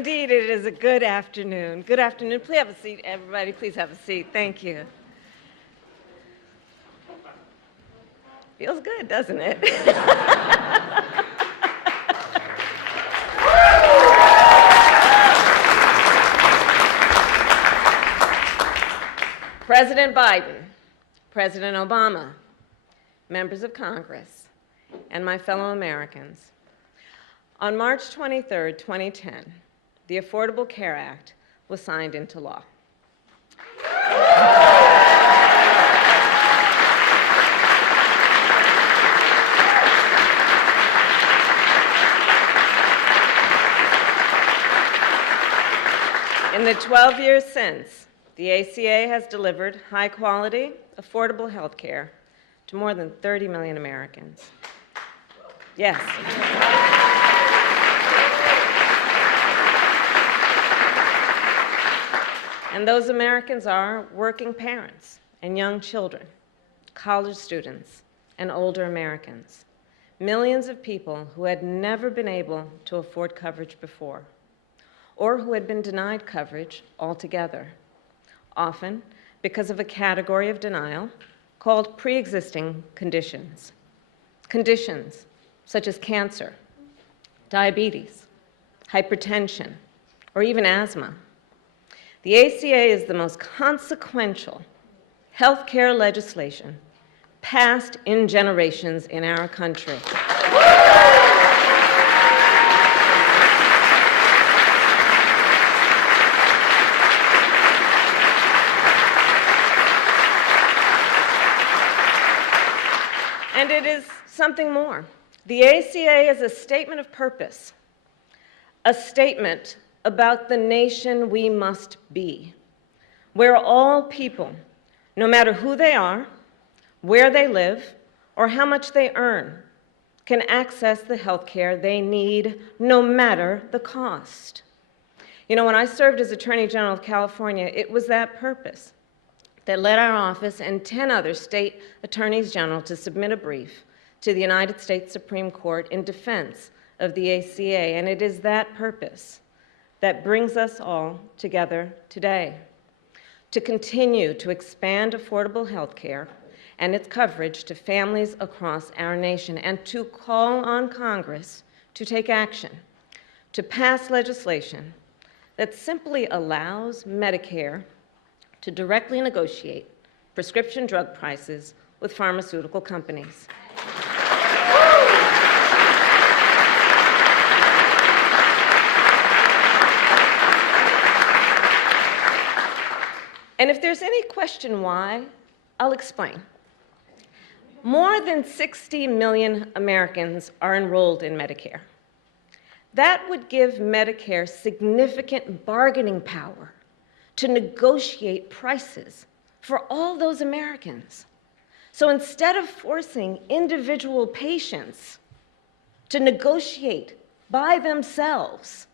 indeed, it is a good afternoon. Good afternoon. Please have a seat, everybody. Please have a seat. Thank you. Feels good, doesn't it? President Biden, President Obama, members of Congress, and my fellow Americans. On March 23, 2010, the Affordable Care Act was signed into law. In the 12 years since, the ACA has delivered high-quality, affordable health care to more than 30 million Americans. Yes. And those Americans are working parents and young children, college students, and older Americans, millions of people who had never been able to afford coverage before, or who had been denied coverage altogether, often because of a category of denial called pre-existing conditions. Conditions such as cancer, diabetes, hypertension, or even asthma. The ACA is the most consequential health care legislation passed in generations in our country. And it is something more. The ACA is a statement of purpose, a statement about the nation we must be, where all people, no matter who they are, where they live, or how much they earn, can access the health care they need, no matter the cost. You know, when I served as Attorney General of California, it was that purpose that led our office and 10 other state attorneys general to submit a brief to the United States Supreme Court in defense of the ACA, and it is that purpose that brings us all together today, to continue to expand affordable health care and its coverage to families across our nation, and to call on Congress to take action, to pass legislation that simply allows Medicare to directly negotiate prescription drug prices with pharmaceutical companies. And if there's any question why, I'll explain. More than 60 million Americans are enrolled in Medicare. That would give Medicare significant bargaining power to negotiate prices for all those Americans. So instead of forcing individual patients to negotiate by themselves,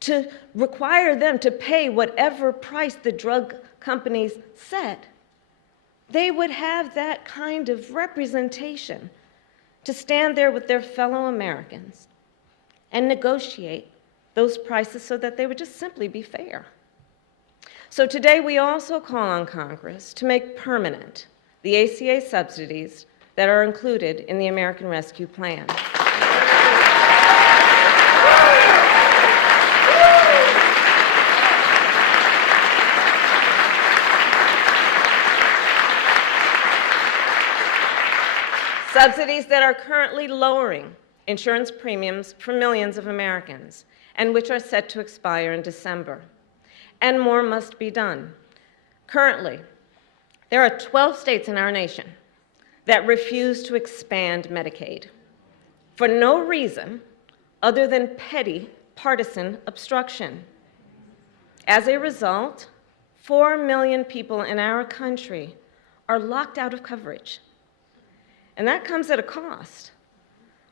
to require them to pay whatever price the drug companies set, they would have that kind of representation to stand there with their fellow Americans and negotiate those prices so that they would just simply be fair. So today we also call on Congress to make permanent the ACA subsidies that are included in the American Rescue Plan. Subsidies that are currently lowering insurance premiums for millions of Americans, and which are set to expire in December. And more must be done. Currently, there are 12 states in our nation that refuse to expand Medicaid for no reason other than petty partisan obstruction. As a result, 4 million people in our country are locked out of coverage. And that comes at a cost.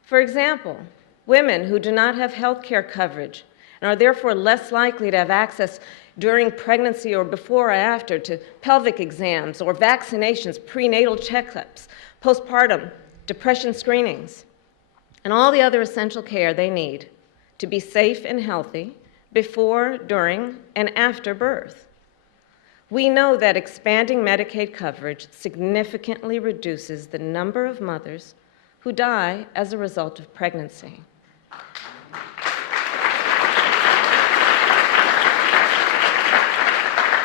For example, women who do not have health care coverage and are therefore less likely to have access during pregnancy or before or after to pelvic exams or vaccinations, prenatal checkups, postpartum, depression screenings, and all the other essential care they need to be safe and healthy before, during, and after birth. We know that expanding Medicaid coverage significantly reduces the number of mothers who die as a result of pregnancy.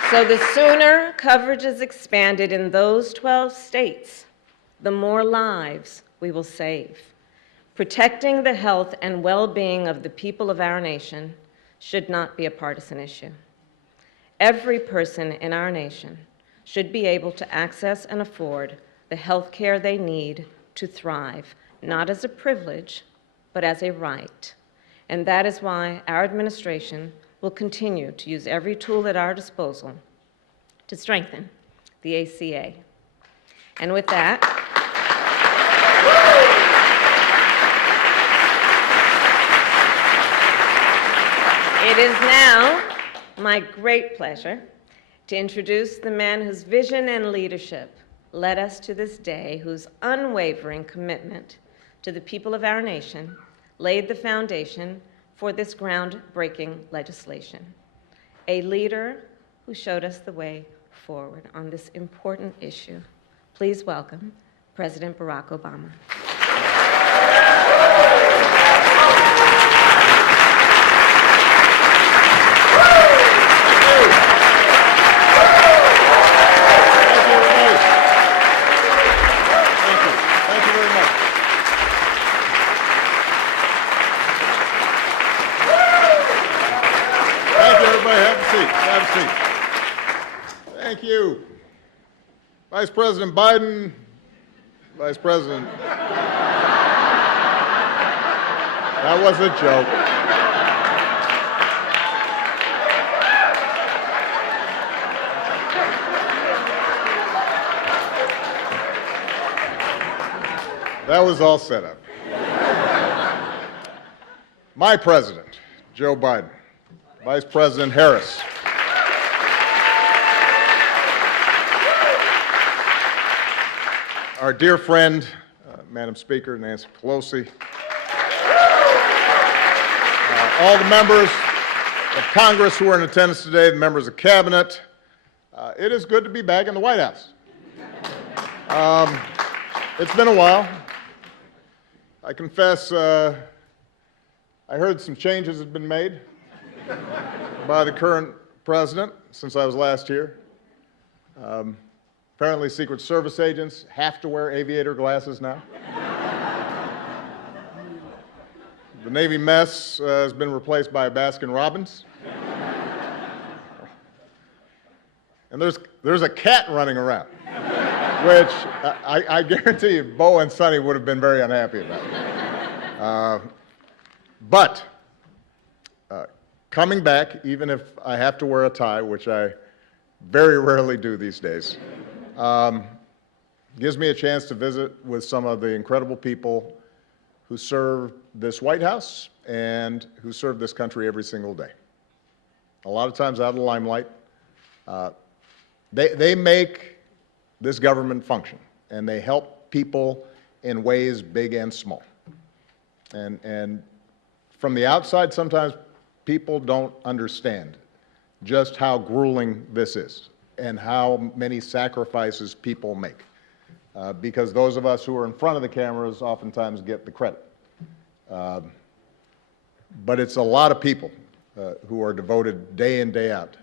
So the sooner coverage is expanded in those 12 states, the more lives we will save. Protecting the health and well-being of the people of our nation should not be a partisan issue. Every person in our nation should be able to access and afford the health care they need to thrive, not as a privilege, but as a right. And that is why our administration will continue to use every tool at our disposal to strengthen the ACA. And with that, it is now my great pleasure to introduce the man whose vision and leadership led us to this day, whose unwavering commitment to the people of our nation laid the foundation for this groundbreaking legislation. A leader who showed us the way forward on this important issue. Please welcome President Barack Obama. Thank you. Vice President Biden, Vice President. That was a joke. That was all set up. My president, Joe Biden, Vice President Harris, our dear friend, Madam Speaker, Nancy Pelosi, all the members of Congress who are in attendance today, the members of Cabinet, it is good to be back in the White House. It's been a while. I confess, I heard some changes had been made by the current president since I was last here. Apparently, Secret Service agents have to wear aviator glasses now. The Navy mess has been replaced by a Baskin-Robbins. And there's a cat running around, which I guarantee you Bo and Sonny would have been very unhappy about. But coming back, even if I have to wear a tie, which I very rarely do these days, gives me a chance to visit with some of the incredible people who serve this White House and who serve this country every single day. A lot of times out of the limelight. They make this government function, and they help people in ways big and small. And from the outside, sometimes people don't understand just how grueling this is and how many sacrifices people make. Because those of us who are in front of the cameras oftentimes get the credit. But it's a lot of people who are devoted day in, day out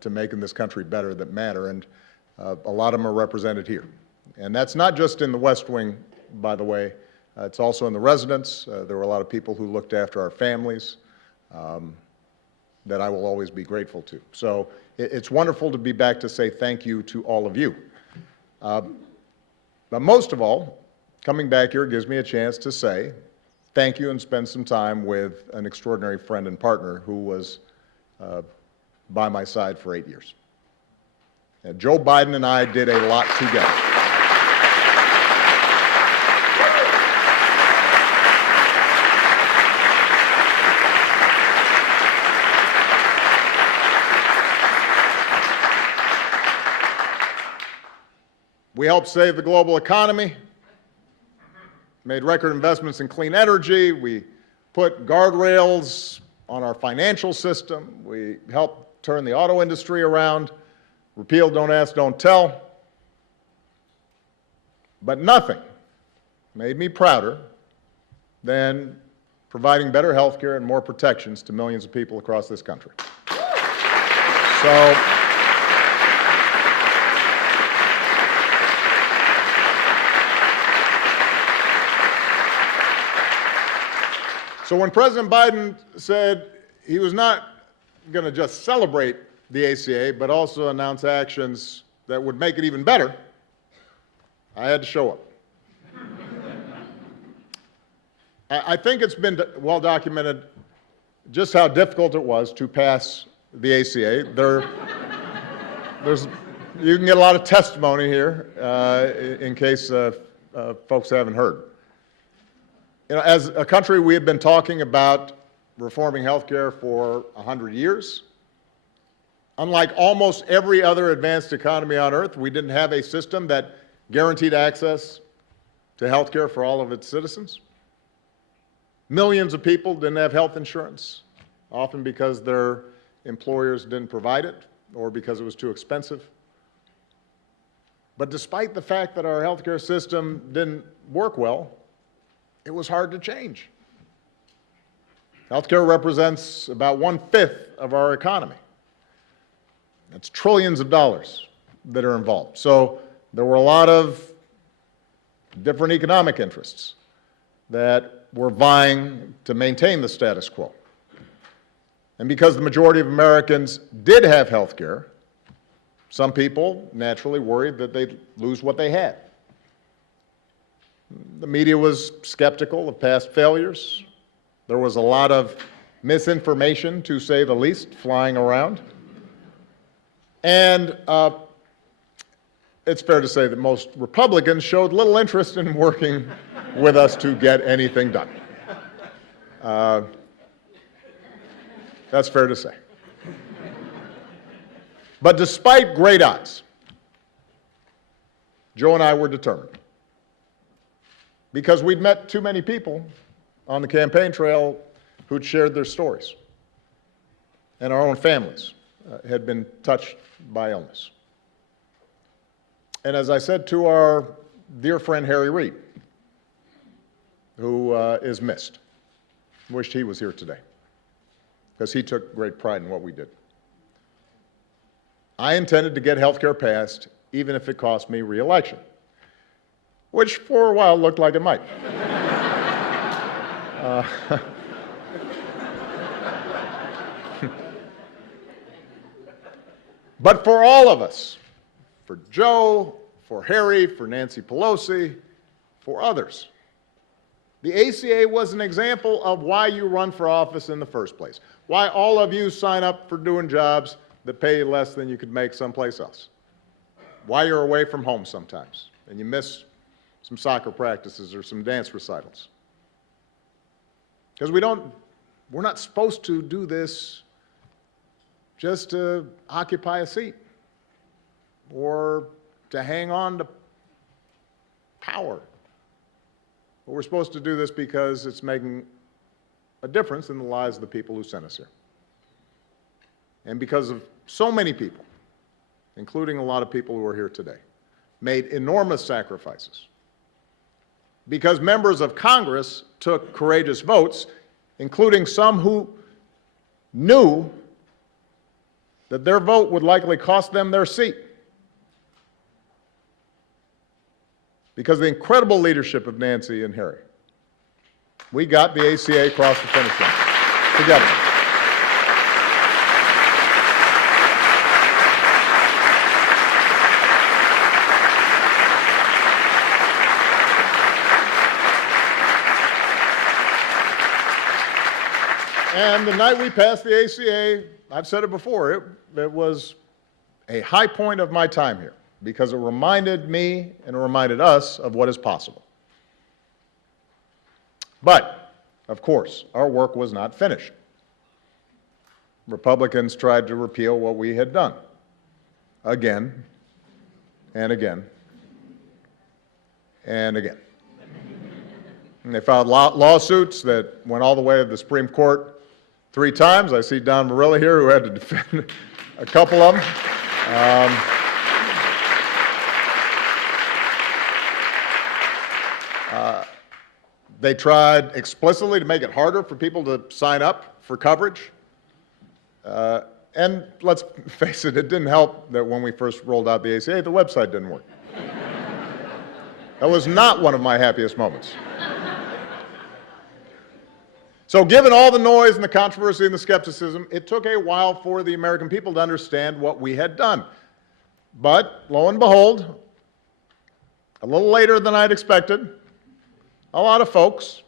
to making this country better that matter, and a lot of them are represented here. And that's not just in the West Wing, by the way. It's also in the residence. There were a lot of people who looked after our families that I will always be grateful to. So it's wonderful to be back to say thank you to all of you. But most of all, coming back here gives me a chance to say thank you and spend some time with an extraordinary friend and partner who was by my side for 8 years. And Joe Biden and I did a lot together. We helped save the global economy, made record investments in clean energy. We put guardrails on our financial system. We helped turn the auto industry around, repealed Don't Ask, Don't Tell. But nothing made me prouder than providing better health care and more protections to millions of people across this country. So when President Biden said he was not going to just celebrate the ACA, but also announce actions that would make it even better, I had to show up. I think it's been well documented just how difficult it was to pass the ACA. You can get a lot of testimony here in case folks haven't heard. You know, as a country, we have been talking about reforming health care for 100 years. Unlike almost every other advanced economy on earth, we didn't have a system that guaranteed access to health care for all of its citizens. Millions of people didn't have health insurance, often because their employers didn't provide it or because it was too expensive. But despite the fact that our health care system didn't work well, it was hard to change. Healthcare represents about 1/5 of our economy. That's trillions of dollars that are involved. So there were a lot of different economic interests that were vying to maintain the status quo. And because the majority of Americans did have health care, some people naturally worried that they'd lose what they had. The media was skeptical of past failures. There was a lot of misinformation, to say the least, flying around. And it's fair to say that most Republicans showed little interest in working with us to get anything done. That's fair to say. But despite great odds, Joe and I were determined. Because we'd met too many people on the campaign trail who'd shared their stories, and our own families had been touched by illness. And as I said to our dear friend Harry Reid, who is missed, wished he was here today, because he took great pride in what we did. I intended to get health care passed, even if it cost me re-election, which for a while looked like it might. But for all of us, for Joe, for Harry, for Nancy Pelosi, for others, the ACA was an example of why you run for office in the first place, why all of you sign up for doing jobs that pay you less than you could make someplace else, why you're away from home sometimes and you miss some soccer practices or some dance recitals. Because we're not supposed to do this just to occupy a seat or to hang on to power. But we're supposed to do this because it's making a difference in the lives of the people who sent us here. And because of so many people, including a lot of people who are here today, made enormous sacrifices. Because members of Congress took courageous votes, including some who knew that their vote would likely cost them their seat. Because of the incredible leadership of Nancy and Harry, we got the ACA across the finish line together. And the night we passed the ACA, I've said it before, it was a high point of my time here because it reminded me and it reminded us of what is possible. But, of course, our work was not finished. Republicans tried to repeal what we had done again and again and again. And they filed lawsuits that went all the way to the Supreme Court, 3 times. I see Don Marilla here, who had to defend a couple of them. They tried explicitly to make it harder for people to sign up for coverage. And let's face it, it didn't help that when we first rolled out the ACA, the website didn't work. That was not one of my happiest moments. So given all the noise and the controversy and the skepticism, it took a while for the American people to understand what we had done. But lo and behold, a little later than I'd expected, a lot of folks,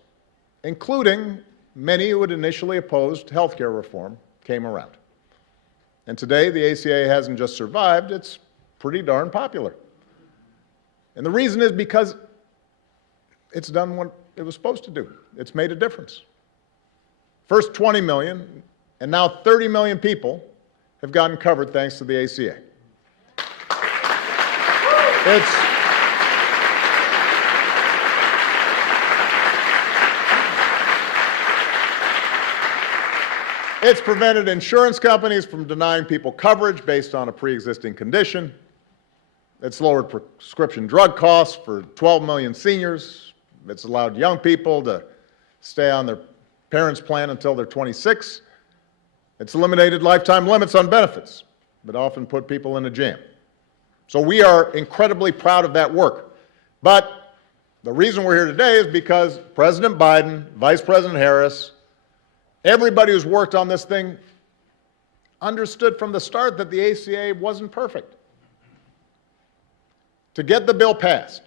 including many who had initially opposed health care reform, came around. And today, the ACA hasn't just survived, it's pretty darn popular. And the reason is because it's done what it was supposed to do. It's made a difference. First 20 million, and now 30 million people have gotten covered thanks to the ACA. It's prevented insurance companies from denying people coverage based on a pre-existing condition. It's lowered prescription drug costs for 12 million seniors. It's allowed young people to stay on their parents' plan until they're 26. It's eliminated lifetime limits on benefits that often put people in a jam. So we are incredibly proud of that work. But the reason we're here today is because President Biden, Vice President Harris, everybody who's worked on this thing understood from the start that the ACA wasn't perfect. To get the bill passed,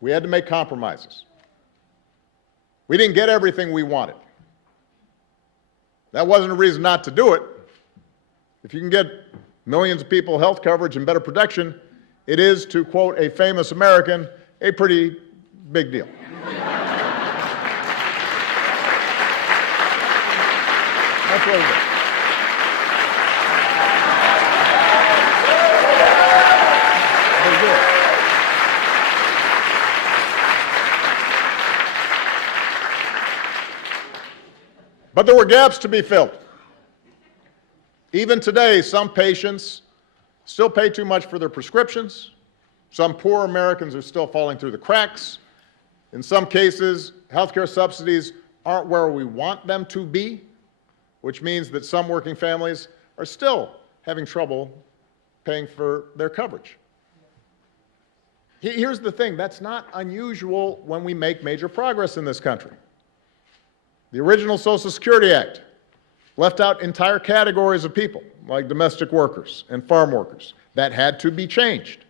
we had to make compromises. We didn't get everything we wanted. That wasn't a reason not to do it. If you can get millions of people health coverage and better protection, it is, to quote a famous American, a pretty big deal. That's what it is. Big deal. But there were gaps to be filled. Even today, some patients still pay too much for their prescriptions. Some poor Americans are still falling through the cracks. In some cases, healthcare subsidies aren't where we want them to be, which means that some working families are still having trouble paying for their coverage. Here's the thing, that's not unusual when we make major progress in this country. The original Social Security Act left out entire categories of people, like domestic workers and farm workers. That had to be changed.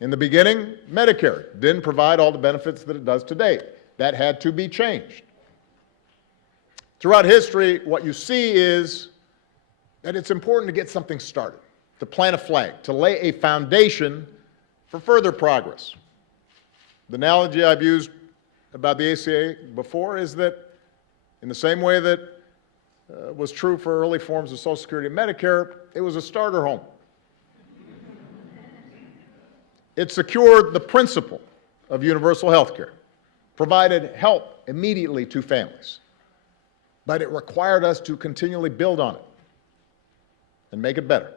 In the beginning, Medicare didn't provide all the benefits that it does today. That had to be changed. Throughout history, what you see is that it's important to get something started, to plant a flag, to lay a foundation for further progress. The analogy I've used about the ACA before is that in the same way that was true for early forms of Social Security and Medicare, it was a starter home. It secured the principle of universal health care, provided help immediately to families, but it required us to continually build on it and make it better.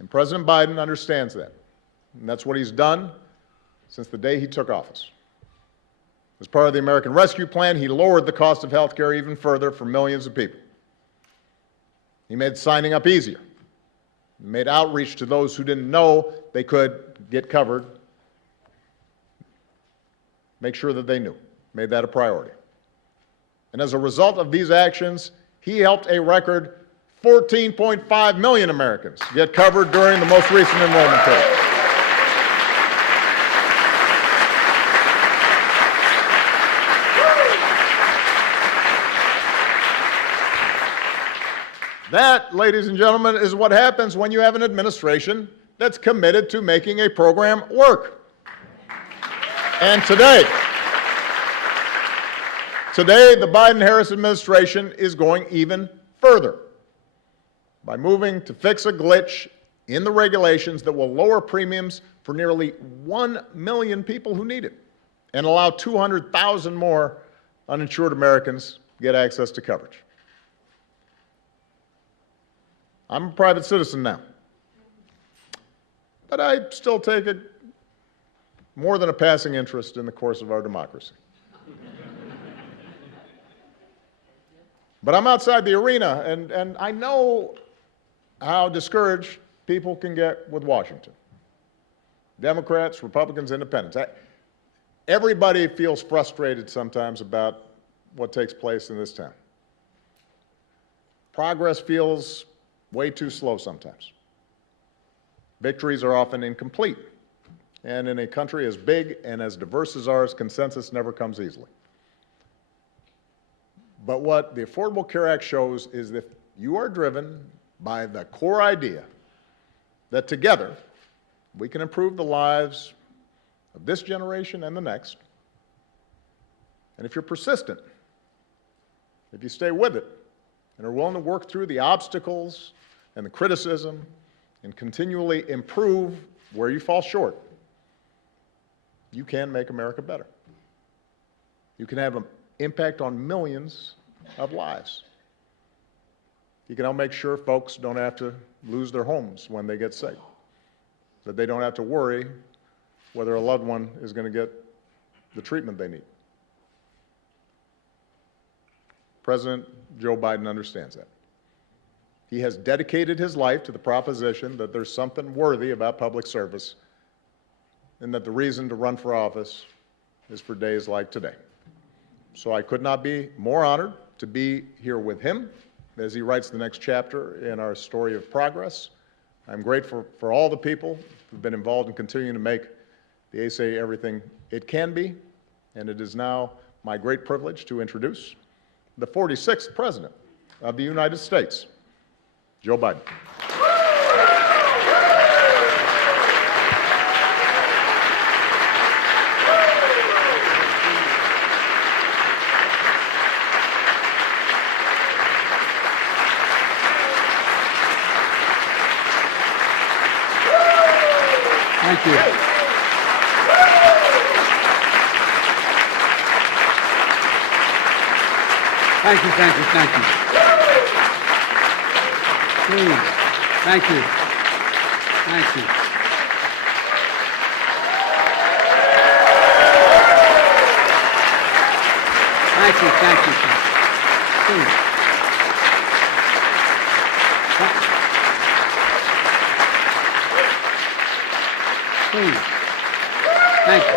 And President Biden understands that, and that's what he's done since the day he took office. As part of the American Rescue Plan, he lowered the cost of health care even further for millions of people. He made signing up easier. He made outreach to those who didn't know they could get covered, make sure that they knew, made that a priority. And as a result of these actions, he helped a record 14.5 million Americans get covered during the most recent enrollment period. That, ladies and gentlemen, is what happens when you have an administration that's committed to making a program work. And today, the Biden-Harris administration is going even further by moving to fix a glitch in the regulations that will lower premiums for nearly 1 million people who need it and allow 200,000 more uninsured Americans get access to coverage. I'm a private citizen now, but I still take more than a passing interest in the course of our democracy. But I'm outside the arena, and I know how discouraged people can get with Washington. Democrats, Republicans, Independents. Everybody feels frustrated sometimes about what takes place in this town. Progress feels way too slow sometimes. Victories are often incomplete. And in a country as big and as diverse as ours, consensus never comes easily. But what the Affordable Care Act shows is that you are driven by the core idea that together we can improve the lives of this generation and the next. And if you're persistent, if you stay with it, and are willing to work through the obstacles and the criticism and continually improve where you fall short, you can make America better. You can have an impact on millions of lives. You can help make sure folks don't have to lose their homes when they get sick, that they don't have to worry whether a loved one is going to get the treatment they need. President Joe Biden understands that. He has dedicated his life to the proposition that there's something worthy about public service and that the reason to run for office is for days like today. So I could not be more honored to be here with him as he writes the next chapter in our story of progress. I'm grateful for all the people who've been involved in continuing to make the ACA everything it can be, and it is now my great privilege to introduce the 46th President of the United States, Joe Biden. Thank you. Thank you, thank you, thank you. Please. Thank you. Thank you. Thank you, thank you, thank you. Please. Please. Thank you.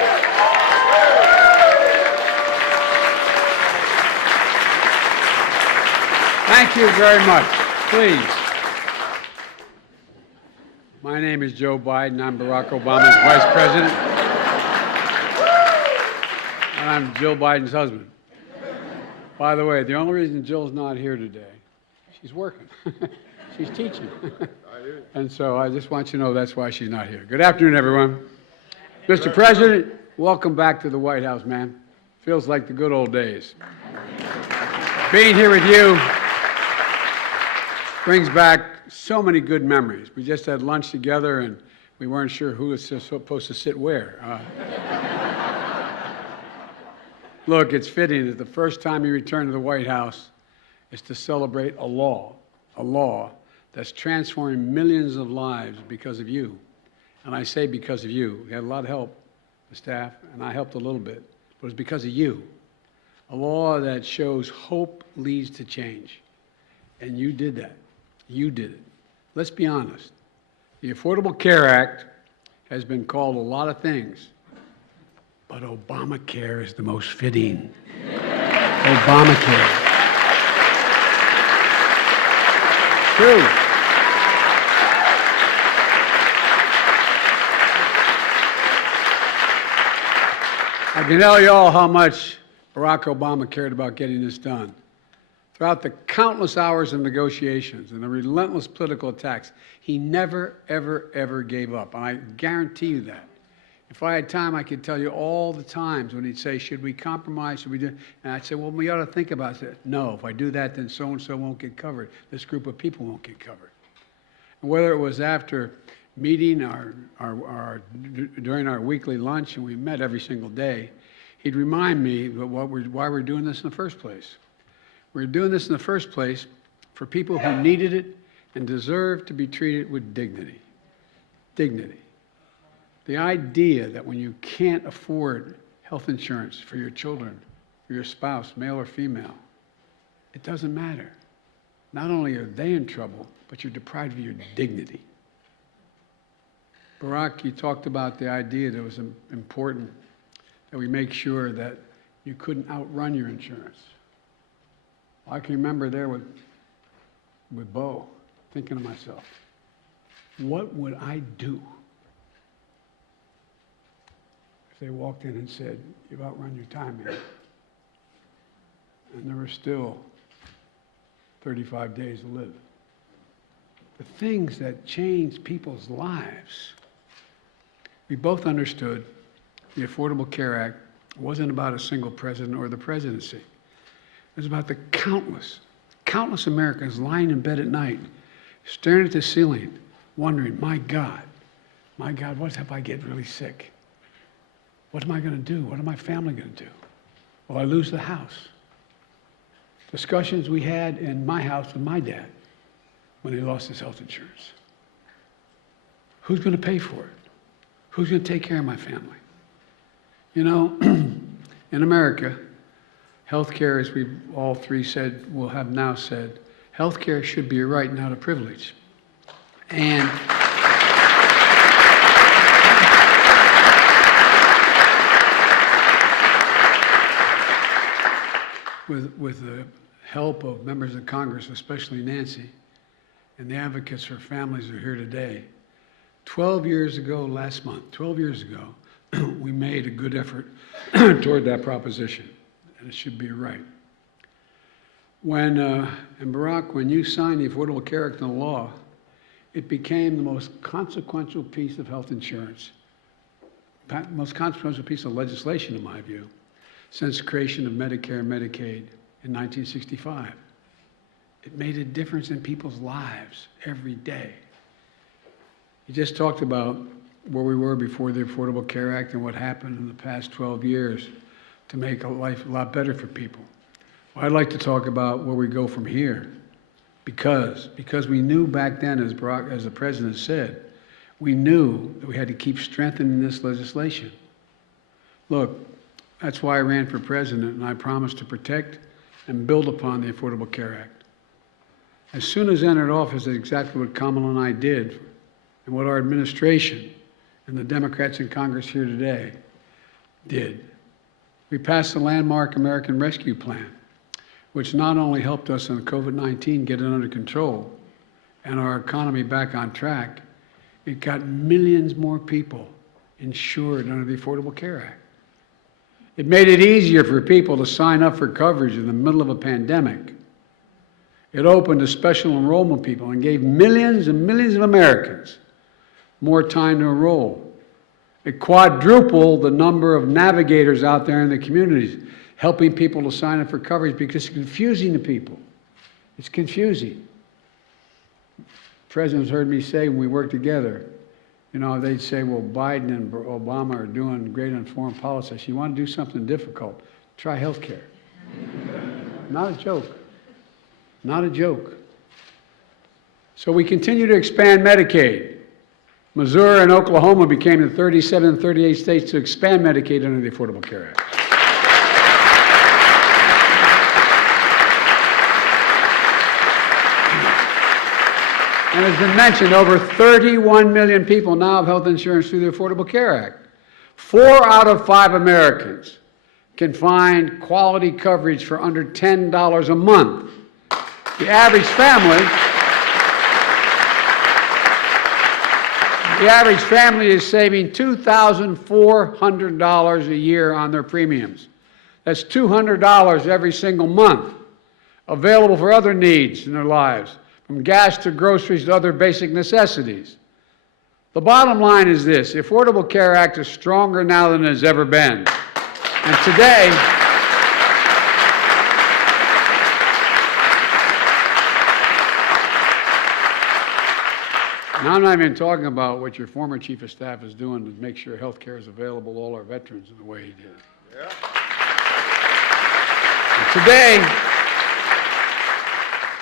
Thank you very much. Please. My name is Joe Biden. I'm Barack Obama's Vice President. And I'm Jill Biden's husband. By the way, the only reason Jill's not here today, she's working. She's teaching. And so I just want you to know that's why she's not here. Good afternoon, everyone. Mr. President, welcome back to the White House, man. Feels like the good old days. Being here with you brings back so many good memories. We just had lunch together, and we weren't sure who was supposed to sit where. Look, it's fitting that the first time you return to the White House is to celebrate a law that's transforming millions of lives because of you. And I say because of you. We had a lot of help, the staff, and I helped a little bit, but it's because of you. A law that shows hope leads to change. And you did that. You did it. Let's be honest. The Affordable Care Act has been called a lot of things, but Obamacare is the most fitting. Obamacare. True. I can tell you all how much Barack Obama cared about getting this done. Throughout the countless hours of negotiations and the relentless political attacks, he never, ever, ever gave up. And I guarantee you that. If I had time, I could tell you all the times when he'd say, should we compromise, should we do? And I'd say, well, we ought to think about it. No, if I do that, then so-and-so won't get covered. This group of people won't get covered. And whether it was after meeting during our weekly lunch, and we met every single day, he'd remind me why we're doing this in the first place. We're doing this in the first place for people who needed it and deserve to be treated with dignity. Dignity. The idea that when you can't afford health insurance for your children, for your spouse, male or female, it doesn't matter. Not only are they in trouble, but you're deprived of your dignity. Barack, you talked about the idea that it was important that we make sure that you couldn't outrun your insurance. I can remember there with Bo, thinking to myself, what would I do if they walked in and said, you've outrun your time here? And there were still 35 days to live. The things that change people's lives. We both understood the Affordable Care Act wasn't about a single president or the presidency. It was about the countless Americans lying in bed at night, staring at the ceiling, wondering, my God, what if I get really sick? What am I going to do? What is my family going to do? Will I lose the house? Discussions we had in my house with my dad when he lost his health insurance. Who's going to pay for it? Who's going to take care of my family? You know, in America, health care, as we all three said, will have now said, health care should be a right, not a privilege. And with the help of members of Congress, especially Nancy, and the advocates for families who are here today, 12 years ago, last month, 12 years ago, we made a good effort toward that proposition, and it should be right. And Barack, when you signed the Affordable Care Act into law, it became the most consequential piece of health insurance, most consequential piece of legislation, in my view, since the creation of Medicare and Medicaid in 1965. It made a difference in people's lives every day. You just talked about where we were before the Affordable Care Act and what happened in the past 12 years to make life a lot better for people. Well, I'd like to talk about where we go from here, because we knew back then, as the President said, we knew that we had to keep strengthening this legislation. Look, that's why I ran for president, and I promised to protect and build upon the Affordable Care Act. As soon as I entered office, that's exactly what Kamala and I did, and what our administration and the Democrats in Congress here today did. We passed the landmark American Rescue Plan, which not only helped us on COVID-19 get it under control and our economy back on track, it got millions more people insured under the Affordable Care Act. It made it easier for people to sign up for coverage in the middle of a pandemic. It opened to special enrollment people and gave millions and millions of Americans more time to enroll. It quadrupled the number of navigators out there in the communities, helping people to sign up for coverage because it's confusing to people. It's confusing. Presidents heard me say when we worked together, you know, they'd say, well, Biden and Obama are doing great on foreign policy. You want to do something difficult, try health care. Not a joke. Not a joke. So we continue to expand Medicaid. Missouri and Oklahoma became the 37 and 38 states to expand Medicaid under the Affordable Care Act. And as been mentioned, over 31 million people now have health insurance through the Affordable Care Act. 4 out of 5 Americans can find quality coverage for under $10 a month. The average family is saving $2,400 a year on their premiums. That's $200 every single month, available for other needs in their lives, from gas to groceries to other basic necessities. The bottom line is this: the Affordable Care Act is stronger now than it has ever been. And today, now I'm not even talking about what your former chief of staff is doing to make sure health care is available to all our veterans in the way he did. Yeah.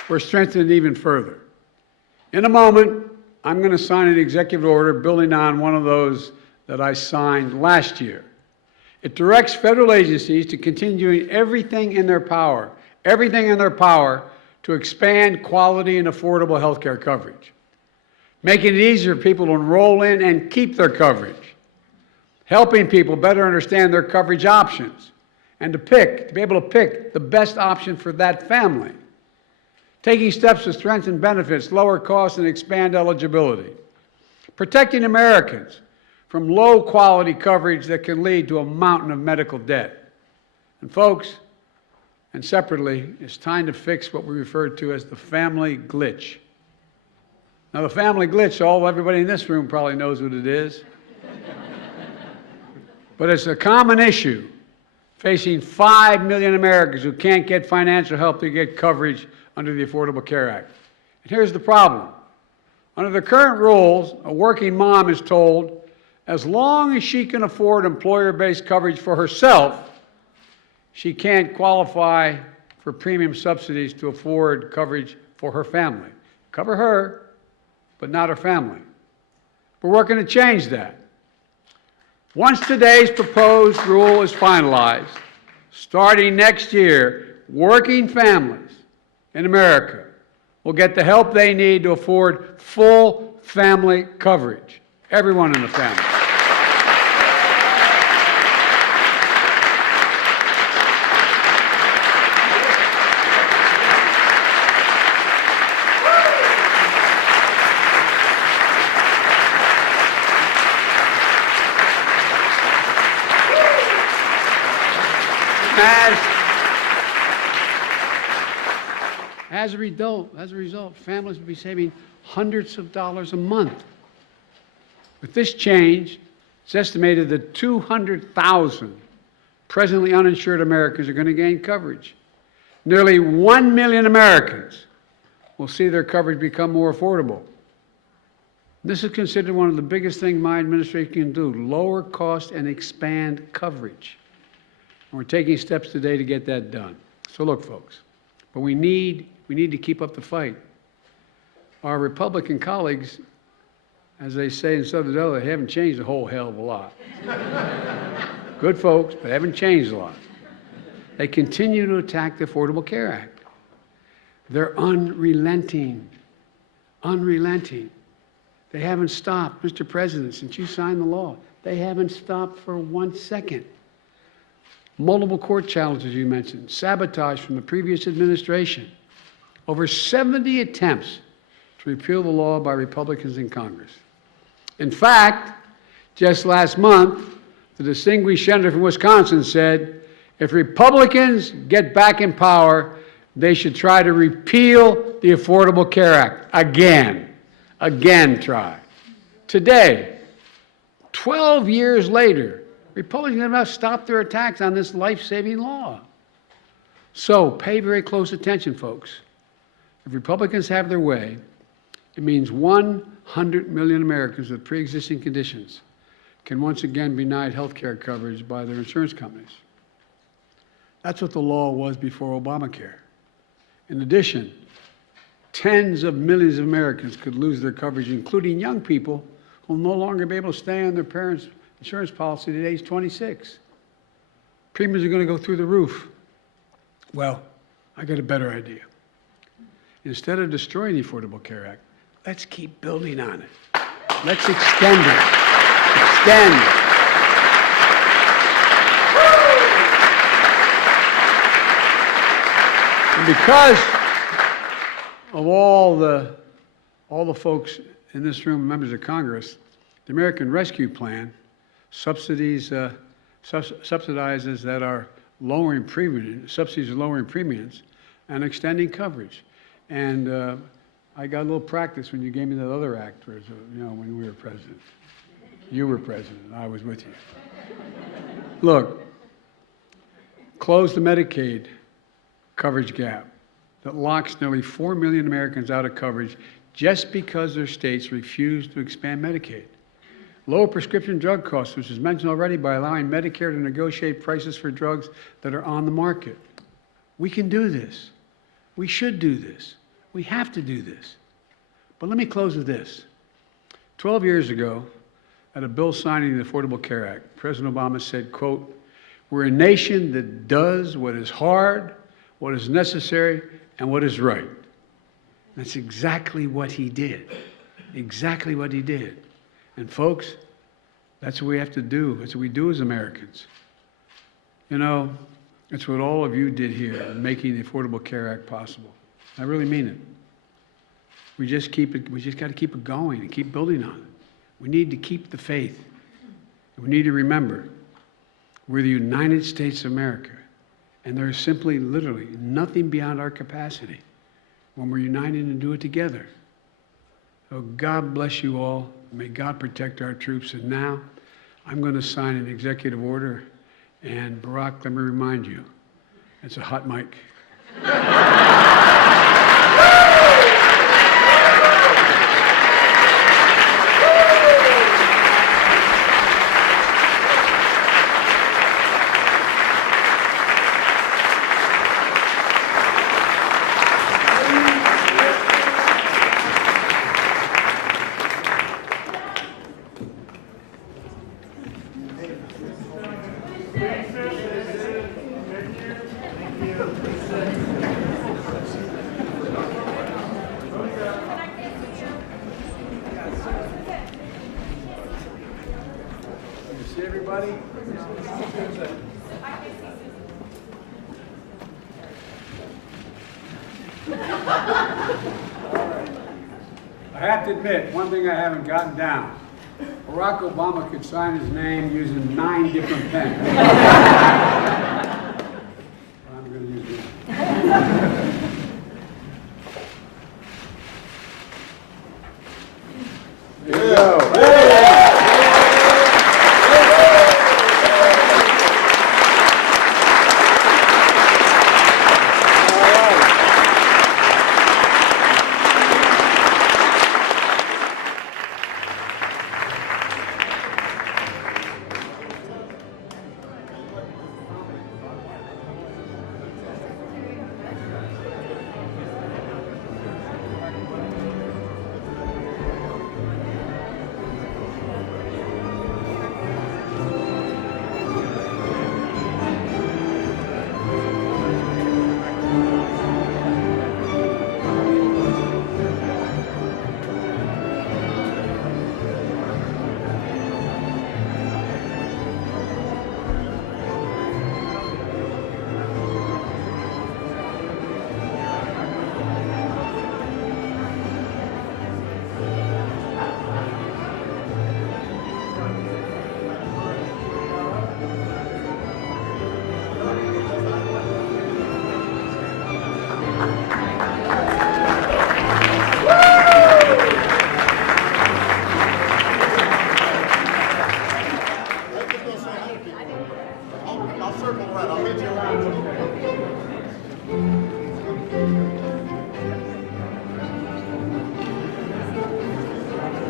we're strengthened even further. In a moment, I'm going to sign an executive order building on one of those that I signed last year. It directs federal agencies to continue doing everything in their power to expand quality and affordable health care coverage, making it easier for people to enroll in and keep their coverage, helping people better understand their coverage options, and to be able to pick the best option for that family, taking steps to strengthen benefits, lower costs, and expand eligibility, protecting Americans from low-quality coverage that can lead to a mountain of medical debt. And folks, and separately, it's time to fix what we refer to as the family glitch. Now, the family glitch, everybody in this room probably knows what it is. But it's a common issue facing 5 million Americans who can't get financial help to get coverage under the Affordable Care Act. And here's the problem. Under the current rules, a working mom is told, as long as she can afford employer-based coverage for herself, she can't qualify for premium subsidies to afford coverage for her family. Cover her, but not her family. We're working to change that. Once today's proposed rule is finalized, starting next year, working families in America will get the help they need to afford full family coverage. Everyone in the family. As a result, families will be saving hundreds of dollars a month. With this change, it's estimated that 200,000 presently uninsured Americans are going to gain coverage. Nearly 1 million Americans will see their coverage become more affordable. This is considered one of the biggest things my administration can do, lower cost and expand coverage. And we're taking steps today to get that done. So look, folks, but we need to keep up the fight. Our Republican colleagues, as they say in Southern Delaware, they haven't changed a whole hell of a lot. Good folks, but haven't changed a lot. They continue to attack the Affordable Care Act. They're unrelenting. They haven't stopped. Mr. President, since you signed the law, they haven't stopped for 1 second. Multiple court challenges you mentioned, sabotage from the previous administration. Over 70 attempts to repeal the law by Republicans in Congress. In fact, just last month, the distinguished senator from Wisconsin said, if Republicans get back in power, they should try to repeal the Affordable Care Act. Again try. Today, 12 years later, Republicans have not stopped their attacks on this life-saving law. So pay very close attention, folks. If Republicans have their way, it means 100 million Americans with pre-existing conditions can once again be denied health care coverage by their insurance companies. That's what the law was before Obamacare. In addition, tens of millions of Americans could lose their coverage, including young people who will no longer be able to stay on their parents' insurance policy at age 26. Premiums are going to go through the roof. Well, I got a better idea. Instead of destroying the Affordable Care Act, let's keep building on it. Let's extend it. And because of all the folks in this room, members of Congress, the American Rescue Plan subsidizes that are lowering premiums, subsidies are lowering premiums and extending coverage. And I got a little practice when you gave me that other act, when we were president. You were president, I was with you. Look, close the Medicaid coverage gap that locks nearly 4 million Americans out of coverage just because their states refuse to expand Medicaid. Lower prescription drug costs, which was mentioned already, by allowing Medicare to negotiate prices for drugs that are on the market. We can do this. We should do this. We have to do this. But let me close with this. 12 years ago, at a bill signing the Affordable Care Act, President Obama said, quote, "We're a nation that does what is hard, what is necessary, and what is right." That's exactly what he did. Exactly what he did. And folks, that's what we have to do. That's what we do as Americans. You know, it's what all of you did here in making the Affordable Care Act possible. I really mean it. We just got to keep it going and keep building on it. We need to keep the faith. We need to remember, we're the United States of America, and there is simply, literally, nothing beyond our capacity when we're united and do it together. So God bless you all. May God protect our troops. And now, I'm going to sign an executive order. And Barack, let me remind you, it's a hot mic. See everybody? I have to admit, one thing I haven't gotten down. Barack Obama could sign his name using 9 different pens. I'm going to use this. There you go.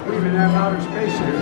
We even have outer space here.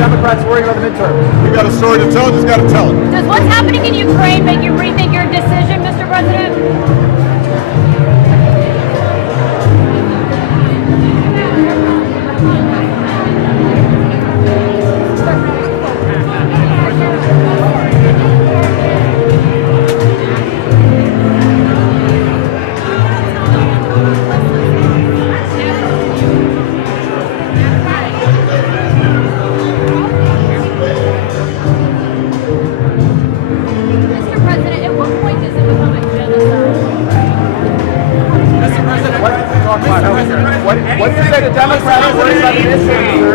Democrats worrying about the midterm? You got a story to tell, just got to tell it. Does what's happening in Ukraine make you rethink your decision, Mr. President? What do you say to Democrats worrying about the midterm?